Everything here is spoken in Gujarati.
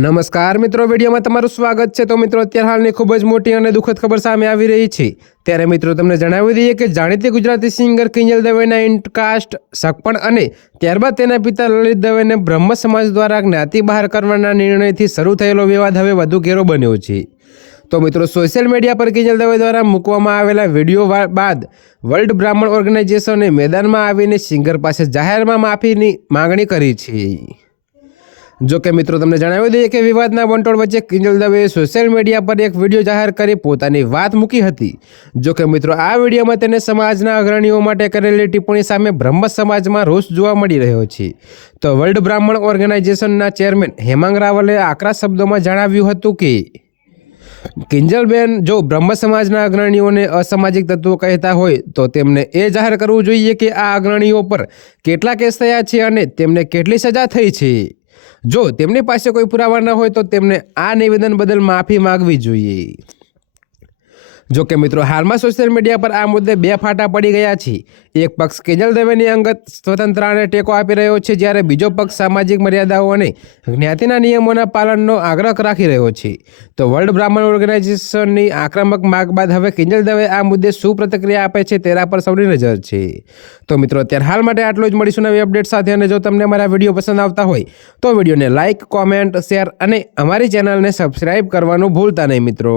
નમસ્કાર મિત્રો, વિડીયોમાં તમારું સ્વાગત છે। તો મિત્રો, અત્યારે હાલની ખૂબ જ મોટી અને દુઃખદ ખબર સામે આવી રહી છે। ત્યારે મિત્રો તમને જણાવી દઈએ કે જાણીતી ગુજરાતી સિંગર કિંજલ દવેના ઇન્ટકાસ્ટ સગપણ અને ત્યારબાદ તેના પિતા લલિત દવેને બ્રહ્મ સમાજ દ્વારા જ્ઞાતિ બહાર કરવાના નિર્ણયથી શરૂ થયેલો વિવાદ હવે વધુ ઘેરો બન્યો છે। તો મિત્રો, સોશિયલ મીડિયા પર કિંજલ દવે દ્વારા મૂકવામાં આવેલા વિડીયો બાદ વર્લ્ડ બ્રાહ્મણ ઓર્ગેનાઇઝેશને મેદાનમાં આવીને સિંગર પાસે જાહેરમાં માફીની માંગણી કરી છે। જો કે મિત્રો, તમને જણાવી દઈએ કે વિવાદના વંટોળ વચ્ચે કિંજલ દવેએ સોશિયલ મીડિયા પર એક વિડીયો જાહેર કરી પોતાની વાત મૂકી હતી। જો કે મિત્રો, આ વિડીયોમાં તેને સમાજના અગ્રણીઓ માટે કરેલી ટિપ્પણી સામે બ્રહ્મ સમાજમાં રોષ જોવા મળી રહ્યો છે। તો વર્લ્ડ બ્રાહ્મણ ઓર્ગેનાઇઝેશનના ચેરમેન હેમાંગ રાવલે આકરા શબ્દોમાં જણાવ્યું હતું કે કિંજલબેન જો બ્રહ્મ સમાજના અગ્રણીઓને અસામાજિક તત્વો કહેતા હોય તો તેમને એ જાહેર કરવું જોઈએ કે આ અગ્રણીઓ પર કેટલા કેસ થયા છે અને તેમને કેટલી સજા થઈ છે। જો તેમની પાસે કોઈ પુરાવા ન હોય તો તેમને આ નિવેદન બદલ માફી માંગવી જોઈએ। જો કે મિત્રો, હાલમાં સોશિયલ મીડિયા પર આ મુદ્દે બે ફાટા પડી ગયા છે। એક પક્ષ કિંજલ દવેની અંગત સ્વતંત્રતાને ટેકો આપી રહ્યો છે, જ્યારે બીજો પક્ષ સામાજિક મર્યાદાઓ અને જ્ઞાતિના નિયમોના પાલનનો આગ્રહ રાખી રહ્યો છે। તો વર્લ્ડ બ્રાહ્મણ ઓર્ગેનાઇઝેશનની આક્રમક માગ બાદ હવે કિંજલ દવે આ મુદ્દે શું પ્રતિક્રિયા આપે છે તેના પર સૌની નજર છે। તો મિત્રો, અત્યારે હાલ માટે આટલું જ। મળીશું નવી અપડેટ સાથે। અને જો તમને અમારા વિડીયો પસંદ આવતા હોય તો વિડીયોને લાઇક, કોમેન્ટ, શેર અને અમારી ચેનલને સબસ્ક્રાઈબ કરવાનું ભૂલતા નહીં મિત્રો।